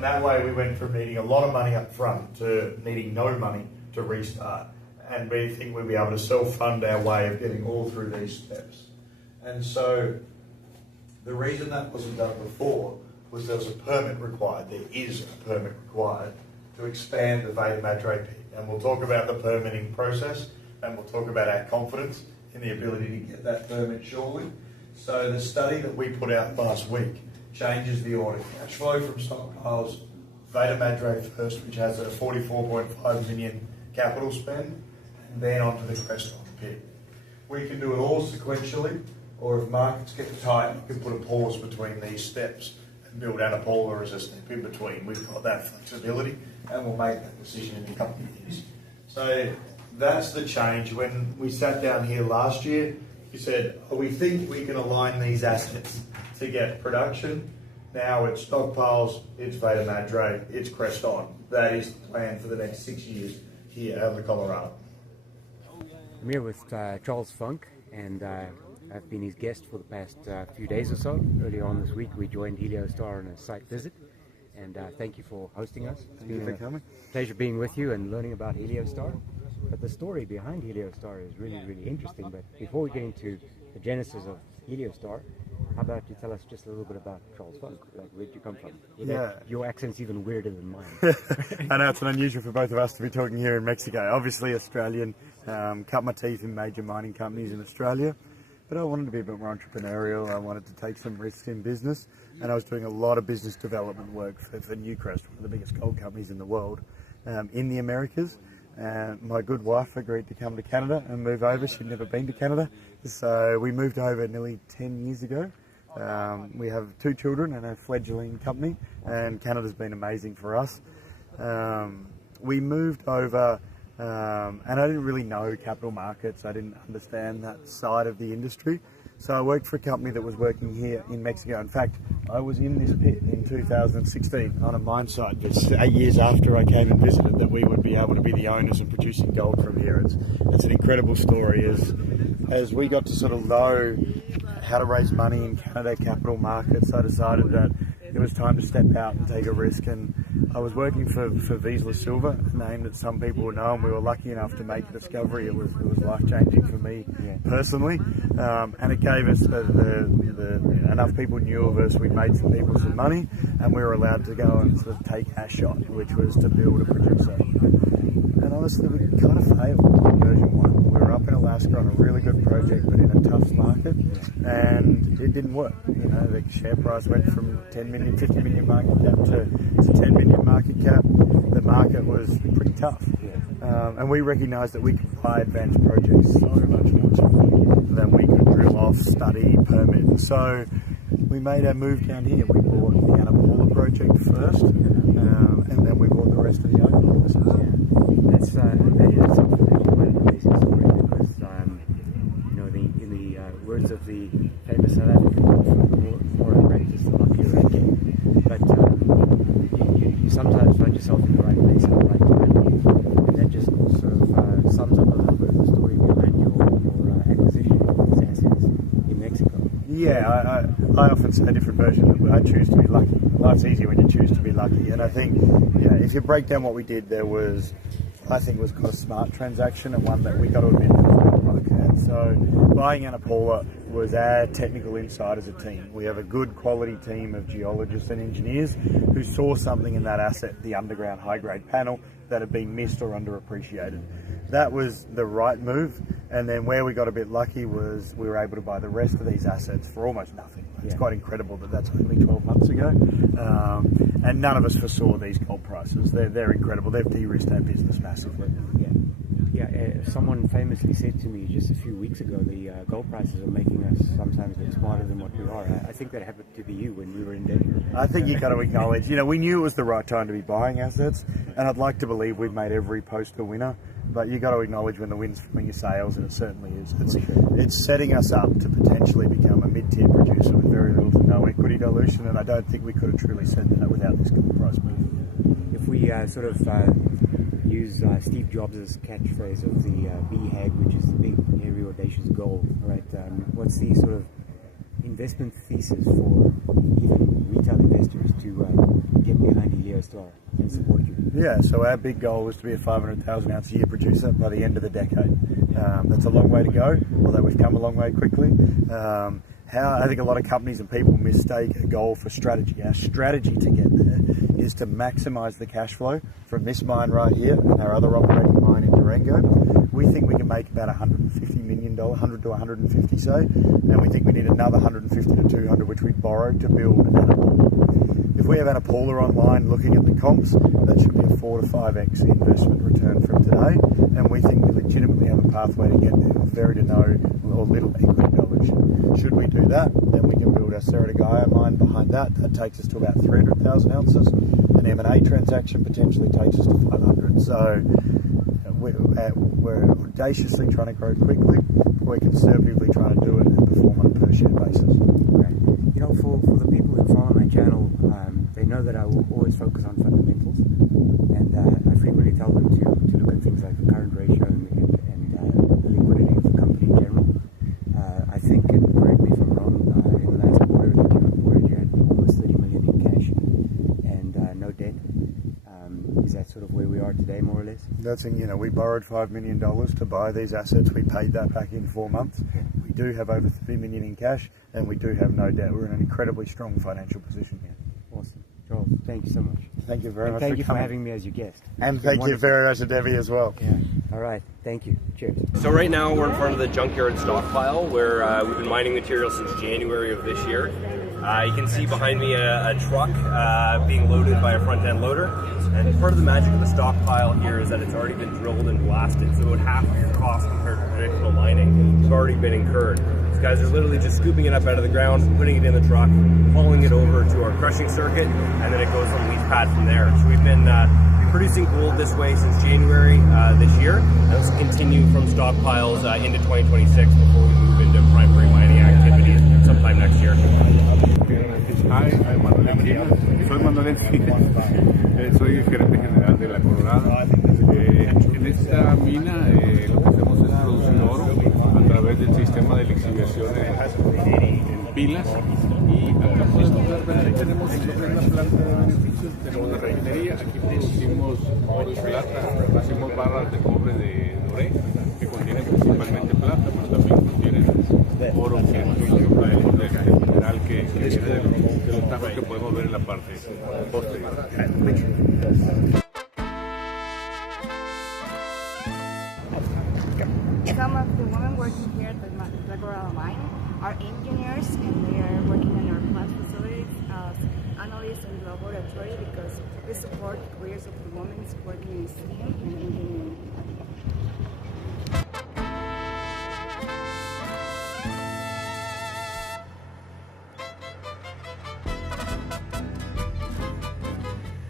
And that way we went from needing a lot of money up front to needing no money to restart. And we think we'll be able to self-fund our way of getting all through these steps. And so the reason that wasn't done before was there was a permit required. There is a permit required to expand the Veta Madre pit. And we'll talk about the permitting process, and we'll talk about our confidence in the ability to get that permit shortly. So the study that we put out last week changes the order. Cash flow from stockpiles, Veta Madre first, which has a 44.5 million capital spend, and then onto the Crestón pit. We can do it all sequentially, or if markets get tight, you can put a pause between these steps and build Ana Paula as a step in between. We've got that flexibility, and we'll make that decision in a couple of years. So that's the change. When we sat down here last year, you said, oh, we think we can align these assets to get production. Now it's stockpiles, it's Veta Madre, it's Crestón. That is the plan for the next 6 years here at La Colorada. I'm here with Charles Funk, and I've been his guest for the past few days or so. Earlier on this week, we joined Heliostar on a site visit, and thank you for hosting us. It's been a pleasure being with you and learning about Heliostar. But the story behind Heliostar is really, really interesting. But before we get into the genesis of Heliostar, how about you tell us just a little bit about Charles Funk? Like, where did you come from? Yeah. Your accent's even weirder than mine. I know it's unusual for both of us to be talking here in Mexico. Obviously Australian, cut my teeth in major mining companies in Australia, but I wanted to be a bit more entrepreneurial. I wanted to take some risks in business, and I was doing a lot of business development work for Newcrest, one of the biggest gold companies in the world, in the Americas. My good wife agreed to come to Canada and move over. She'd never been to Canada, so we moved over nearly 10 years ago. We have 2 children and a fledgling company, and Canada's been amazing for us. We moved over, and I didn't really know capital markets. I didn't understand that side of the industry. So I worked for a company that was working here in Mexico. In fact, I was in this pit in 2016 on a mine site. It's 8 years after I came and visited that we would be able to be the owners and producing gold from here. It's an incredible story. As we got to sort of know how to raise money in Canada capital markets, I decided that it was time to step out and take a risk. And I was working for Vizsla Silver, a name that some people would know, and we were lucky enough to make a discovery. It was life-changing for me personally, and it gave us enough people knew of us. We made some people some money, and we were allowed to go and sort of take our shot, which was to build a producer. And honestly, we kind of failed in version 1. We were up in Alaska on a really good project, but in a tough market, and it didn't work. You know, the share price went from 10 million, 50 million market cap to 10 million market cap. The market was pretty tough. And we recognised that we could buy advanced projects so much more cheaply than we could drill off, study, permit. So we made our move down here. We bought the Ana Paula project first, and then we bought the rest of the other businesses. That is something that you quite an amazing story, because you know, in the words of the famous South African author, the more I practice, the luckier I get. But you sometimes find yourself in the right place at the right time, and that just sort of sums up a little bit of the story behind your acquisition of these assets in Mexico. Yeah, I often say a different version. I choose to be lucky. Life's easier when you choose to be lucky, and I think if you break down what we did, I think it was quite a smart transaction, and one that we got to admit was. So buying Ana Paula was our technical insight as a team. We have a good quality team of geologists and engineers who saw something in that asset, the underground high-grade panel, that had been missed or underappreciated. That was the right move, and then where we got a bit lucky was we were able to buy the rest of these assets for almost nothing. It's quite incredible that that's only 12 months ago, and none of us foresaw these gold prices. They're incredible. They've de-risked our business massively. Someone famously said to me just a few weeks ago, the gold prices are making us sometimes look smarter than what we are. I think that happened to be you when we were in Denver. I think you got to acknowledge, we knew it was the right time to be buying assets, and I'd like to believe we've made every post a winner, but you got to acknowledge when the wind's from your sails, and it certainly is. It's setting us up to potentially become a mid-tier producer with very little to no equity dilution, and I don't think we could have truly said that without this gold price move. If we use Steve Jobs' catchphrase of the BHAG, which is the big, hairy, audacious goal, right? What's the sort of investment thesis for even retail investors to get behind Heliostar and support you? Yeah, so our big goal was to be a 500,000 ounce a year producer by the end of the decade. That's a long way to go, although we've come a long way quickly. I think a lot of companies and people mistake a goal for strategy. Our strategy to get there is to maximise the cash flow from this mine right here and our other operating mine in Durango. We think we can make about $150 million, 100 to 150 say, and we think we need another 150 to 200 which we borrowed to build Anapola. If we have Anapola online looking at the comps, that should be a 4 to 5x investment return from today, and we think we legitimately have a pathway to get there with very to no or little equity dilution. Should we do that, then we can build our Cerro de Gallo mine behind that. That takes us to about 300,000 ounces. An M&A transaction potentially takes us to 500. So we're audaciously trying to grow quickly, but we're conservatively trying to do it and perform on a per share basis. Okay. You know, for the people who follow my channel, they know that I will always focus on fundamentals, and I frequently tell them to look at things like the current ratio and the liquidity of the company in general. I think, and correct me if I'm wrong, in the last quarter that you reported you had almost 30 million in cash and no debt. Is that sort of where we are today, more or less? That's in, we borrowed $5 million to buy these assets. We paid that back in 4 months. We do have over 30 million in cash, and we do have no debt. We're in an incredibly strong financial position here. Awesome. Charles, thank you so much. Thank you very much. Thank you for coming. having me as your guest. And thank you very much to Debbie as well. Yeah. All right. Thank you. Cheers. So right now we're in front of the Junkyard stockpile where we've been mining material since January of this year. You can see behind me a truck being loaded by a front-end loader. And part of the magic of the stockpile here is that it's already been drilled and blasted. So about half of your cost compared to traditional mining has already been incurred. These guys are literally just scooping it up out of the ground, putting it in the truck, hauling it over to our crushing circuit, and then it goes on the leach pad from there. So we've been producing gold this way since January this year, and this will continue from stockpiles into 2026 before we move into primary mining activities sometime next year. Hi, I'm Manuel Encina. Soy Manuel Encina. Soy el gerente general de La Colorada. En esta mina lo que hacemos es producir oro a través del sistema de lixiviación en pilas, y acá podemos ver, tenemos una planta de beneficios, tenemos una refinería, aquí producimos oro y plata, hacemos barras de cobre de doré que contienen principalmente plata, pero también contienen oro, que es el mineral que viene de los tajos que podemos ver en la parte posterior. Some of the women working here at the La Colorada mine are engineers, and they are working in our plant facilities as analysts in the laboratory because we support the careers of the women working in STEAM.